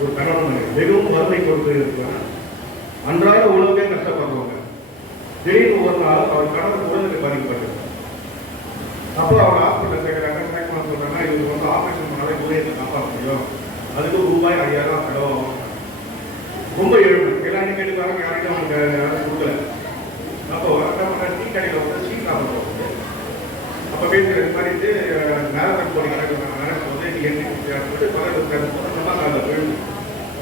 ஒரு கணவன் மிகவும் வறுமை கொடுத்து இருக்கிறாங்க அன்றாட உணவுக்கே கஷ்டப்படுறவங்க. திடீர்னு ஒரு நாள் அவர் கணவர் உடலுக்கு பாதிக்கப்பட்டது. அப்போ அவர் ஹாஸ்பிட்டல் கேட்குறாங்க சேர்க்குறாங்க பண்ண சொல்கிறாங்க இவங்க வந்து ஆப்ரேஷன் பண்ணாலே ஊழியத்தை காப்பாற்ற முடியும். அதுக்கு ரூபாய் ஐயாயிரம் செலவாகும். ரொம்ப எழுப்பு. எல்லாரும் கேட்டுக்காரங்க யாரையும் அவங்க யாரும் கொடுக்கல. அப்போ என்ன பண்ண டீ கடையில் வந்து சீட் சாப்பிடுவோம் அப்போ பேசுகிற மாதிரி மேலே போய் கணக்கு மேரத்தான் வந்து நீ எண்ணி சொல்லிட்டு பக்கத்தில் நம்ம காலில் போயிடுது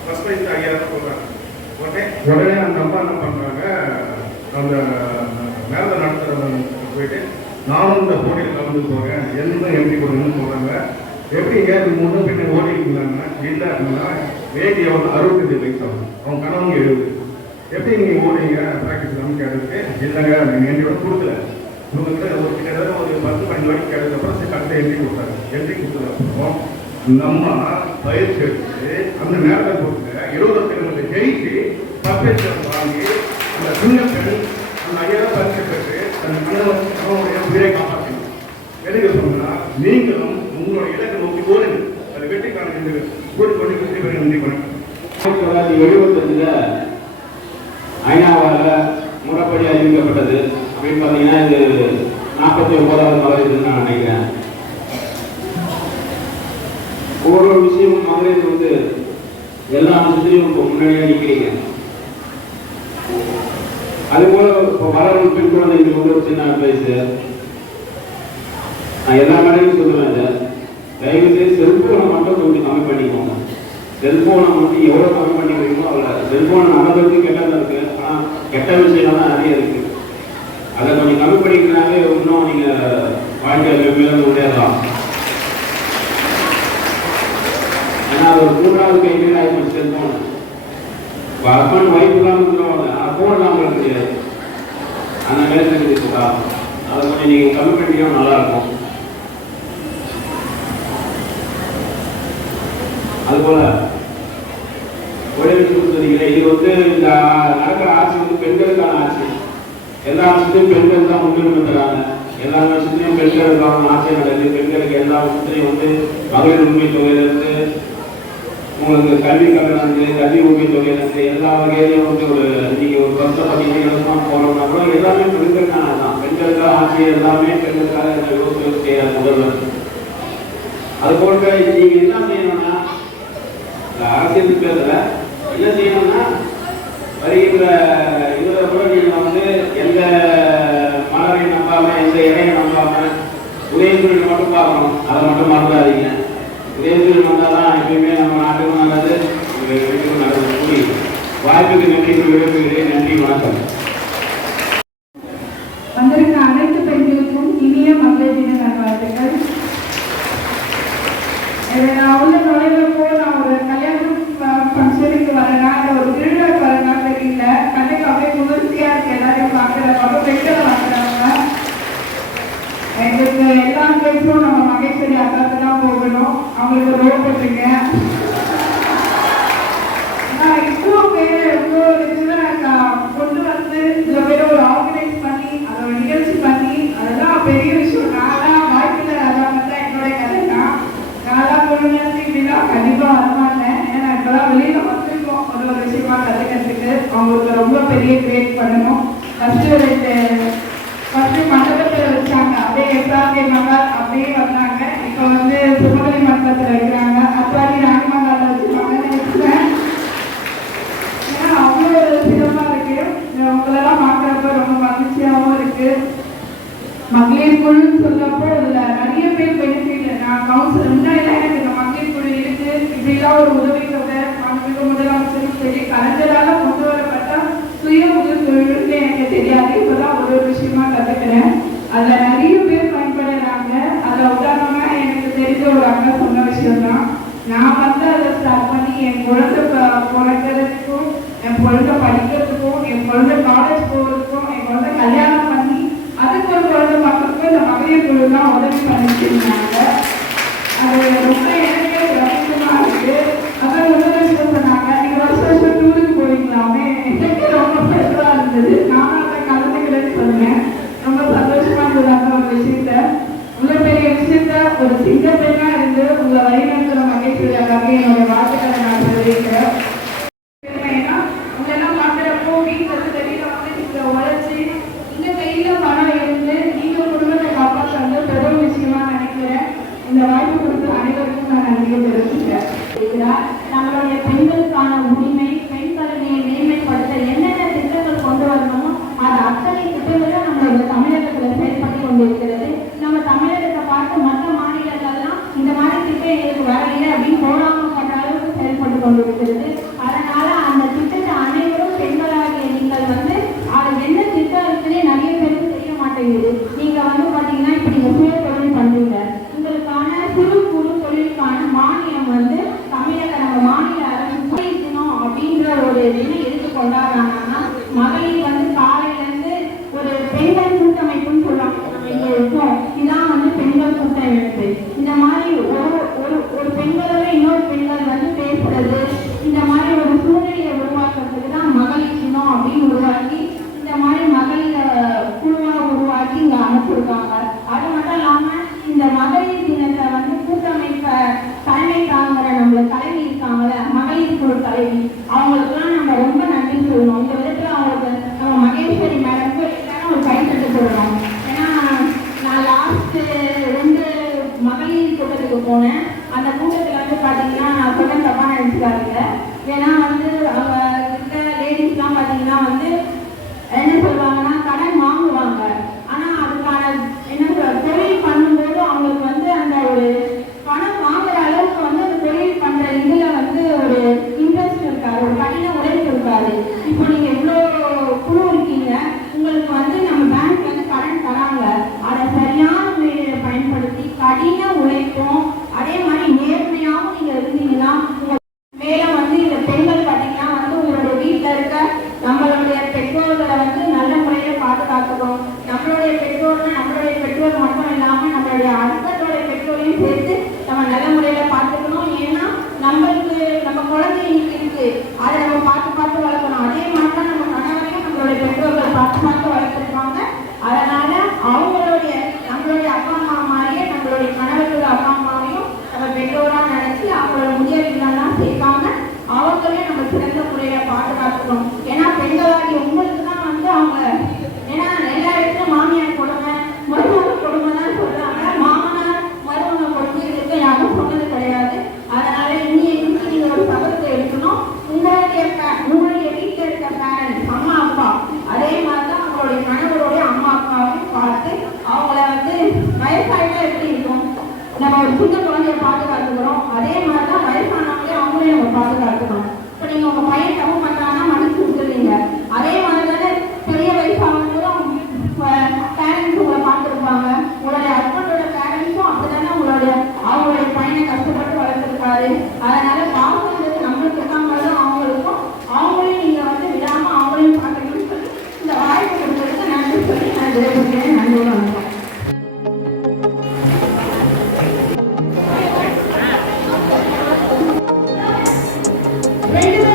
ஃபர்ஸ்ட் ப்ரைஸ் ஐயாயிரம் சொல்கிறாங்க உடனே உடனே அந்த அம்மா என்ன பண்ணுறாங்க அந்த மேலே நடத்துகிறவங்க போயிட்டு நானும் இந்த போட்டியில் கலந்து போகிறேன் என்ன எப்படி கொடுங்கன்னு சொல்கிறாங்க எப்படி ஏழு மூணு பின்ன ஓடிக்கலாங்க இல்லை அப்படின்னா வேதி எவ்வளோ அறுபத்தஞ்சு வயசு ஆகும் அவங்க கணவங்க எழுபது. எப்படி நீங்கள் ஓடிங்க ப்ராக்டிஸ் நம்ம கேட்டதுக்கு இல்லைங்க நீங்கள் என்னோட கொடுக்கல. உங்களுக்கு ஒரு கிட்டத்தட்ட ஒரு பத்து பன்னெண்டு வரைக்கும் கேட்டதுக்கப்புறம் சரி கரெக்டாக எழுதி கொடுத்தாங்க எழுதி கொடுத்ததுக்கப்புறம் நம்ம பயிற்சி எடுத்து அந்த நேரத்தை கொடுத்து இருபத்தி ரெண்டு ஜெயிச்சு பர்ஃபெக்ஷன் வாங்கி அந்த சின்ன பெண் அந்த ஐயா பரிசு பெற்று அந்த கணவன் அவனுடைய உயிரை காப்பாற்றணும் எதுக்கு சொன்னால் நீங்களும் உங்களுடைய இலக்கை நோக்கி ஓடுங்க அது வெற்றி காண கூடி கொண்டு வெற்றி பெற நன்றி பண்ணுங்க ஆயிரத்தி தொள்ளாயிரத்தி எழுபத்தஞ்சில் ஐநாவால் முறைப்படி அறிவிக்கப்பட்டது அப்படின்னு பார்த்தீங்கன்னா இது நாற்பத்தி ஒன்பதாவது மகளிர்னு நான் நினைக்கிறேன் ஒவ்வொரு விஷயமும் காங்கிரஸ் வந்து எல்லா விஷயத்திலையும் இப்போ முன்னாடியே நிற்கிறீங்க அதுபோல இப்போ வளரும் பெண் குழந்தைங்களுக்கு வந்து ஒரு சின்ன அட்வைஸ் நான் எல்லா மேடையும் சொல்லுவேன் இதை. தயவு செய்து செல்போனை மட்டும் கொஞ்சம் கம்மி பண்ணிக்கோங்க. செல்போனை மட்டும் எவ்வளோ கம்மி பண்ணிக்கிறீங்களோ அவ்வளோ செல்போன் நல்லதுக்கு கெட்டதாக இருக்கு. ஆனால் கெட்ட விஷயம் தான் நிறைய இருக்கு. அதை கொஞ்சம் கம்மி பண்ணிக்கிறாவே இன்னும் நீங்கள் வாழ்க்கையில் மேலே முடியாதான் நான் அது ஒரு மூன்றாவது கையில் ஆகிப்போம் செல்போன் இப்போ ஹஸ்பண்ட் ஒய்ஃப் தான் இருக்கிறவங்க ஆனால் ஃபோன் தான் உங்களுக்கு தெரியாது. அந்த மாதிரி இருக்குது அதை கொஞ்சம் நீங்கள் கம்மி பண்ணிட்டீங்கன்னா நல்லா இருக்கும் அதுபோல ஒரே விஷயம் சொன்னீங்களே இது வந்து இந்த நடக்கிற ஆட்சி வந்து பெண்களுக்கான ஆட்சி. எல்லா விஷயத்தையும் பெண்கள் தான் முன்னுரிமை தராங்க எல்லா விஷயத்தையும் பெண்களுக்கான ஆட்சி நடக்குது. பெண்களுக்கு எல்லா விஷயத்தையும் வந்து மகளிர் உரிமை தொகையிலிருந்து உங்களுக்கு கல்வி கட்டணம் கல்வி உரிமை தொகையிலிருந்து எல்லா வகையிலையும் வந்து ஒரு நீங்க ஒரு பஸ்ல பார்த்தீங்கன்னா போறோம்னா கூட எல்லாமே பெண்களுக்கான தான். பெண்களுக்காக ஆட்சி எல்லாமே பெண்களுக்காக யோசிச்சு செய்யற முதல்வர். அது போன்ற நீங்க என்ன செய்யணும்னா இந்த அரசியல் பேசல என்ன செய்யணும்னா வருகின்ற இதில் கூட நீங்கள் வந்து எந்த மலரை நம்பாமல் எந்த இறையை நம்பாமல் உதயசூரியன் மட்டும் பார்க்கணும். அதை மட்டும் மறந்துடாதீங்க. உதயசூரியன் வந்தால் தான் எப்பயுமே நம்ம நாட்டுக்கும் நல்லது. உங்க வீட்டுக்கும் நல்லது. கூடி வாய்ப்புக்கு நன்றி கூறி விரும்புகிறேன் நன்றி வணக்கம் வந்திருக்க அனைத்து பெண்களுக்கும் இனிய மகளிர் தின நல்வாழ்த்துக்கள் இதை நான் உள்ள நுழைவுப்போ நான் ஒரு கல்யாணம் ஃபங்க்ஷனுக்கு வரேனா இல்லை ஒரு திருவிழாக்கு வரேனா தெரியல கண்ணுக்கு அப்படியே குளிர்ச்சியா இருக்கு எல்லாரையும் பார்க்கற ரொம்ப பெண்களை பார்க்குறாங்க எல்லா கேஸும் நம்ம மகேஸ்வரி அக்காக்கு தான் போகணும். அவங்களுக்கு ரோல் பண்ணுங்க நான் இவ்வளோ பேர் இவ்வளோ இதுதான் கொண்டு வந்து இவ்வளோ பேர் ஒரு ஆர்கனைஸ் பண்ணி அதை நிகழ்ச்சி பண்ணி அதெல்லாம் பெரிய விஷயம். நான்லாம் வாய்ப்பில் அதான் தான் என்னோட கதை தான். நான்லாம் ஒரு நேரத்துக்கு இப்படிலாம் கண்டிப்பாக வரமாட்டேன். ஏன்னா இப்போதான் வெளியில் வந்திருக்கோம். ஒரு ஒரு விஷயமா கற்றுக்கிறதுக்கு அவங்களுக்கு ரொம்ப பெரிய கிரியேட் பண்ணணும். ஃபஸ்ட்டு ஒரு ஃபர்ஸ்ட் மண்டபத்தில் வச்சாங்க அப்படியே எஸ்ஆர்கே அப்படியே வந்தாங்க. இப்போ வந்து சுமகலி மண்டபத்தில் இருக்கிறாங்க. அப்பாடி ராணிமங்கால வச்சுருவாங்க ஏன்னா அவ்வளோ இருக்கு. உங்களெல்லாம் பார்க்குறப்ப ரொம்ப மகிழ்ச்சியாகவும் இருக்கு. மகளிர் குழுன்னு சொல்லப்போ நிறைய பேர் பெனிஃபிட் நான் கவுன்சில் முன்னாடிலாம் எனக்கு இந்த மகளிர் குழு இருக்கு. இப்படிலாம் ஒரு உதவி தொகை மாண்புமிகு முதலமைச்சரும் சரி கலைஞரால கொண்டு வரப்பட்ட சுய உதவி குழுன்னு எனக்கு தெரியாது. இப்பதான் ஒரு ஒரு விஷயமா கத்துக்கிறேன். அதுல நிறைய கூட்டத்துக்கு போனேன். அந்த கூட்டத்தில் வந்து பார்த்தீங்கன்னா கூட்டம் தப்பாக நினச்சிக்காதீங்க. ஏன்னா வந்து அவங்க இருக்க லேடிஸ்லாம் பார்த்தீங்கன்னா வந்து என்ன சொல்லுவாங்கன்னா கடன் வாங்குவாங்க. நம்மளுடைய பெற்றோர்னா நம்மளுடைய பெற்றோர் மட்டும் இல்லாமல் நம்மளுடைய அடுத்தவருடைய பெற்றோரையும் சேர்த்து நம்ம நல்ல முறையில பார்த்துக்கணும். ஏன்னா நம்மளுக்கு நம்ம குழந்தைங்களுக்கு இருக்கு. அதை நம்ம பார்த்து பார்த்து வளர்க்கணும். அதே மாதிரி தான் நம்ம கணவரையும் நம்மளுடைய பெற்றோர்களை பார்த்து பார்த்து வளர்த்துருப்பாங்க. அதனால அவங்களுடைய நம்மளுடைய அப்பா அம்மா மாதிரியே நம்மளுடைய கணவர்கள் அப்பா அம்மாவையும் நம்ம பெற்றோராக நினச்சி அவங்களோட முதியவர்களெல்லாம் சேர்க்காம அவங்களையும் நம்ம சிறந்த முறையில் பாதுகாத்துக்கணும் ஏன்னா பெண்களாக Greatest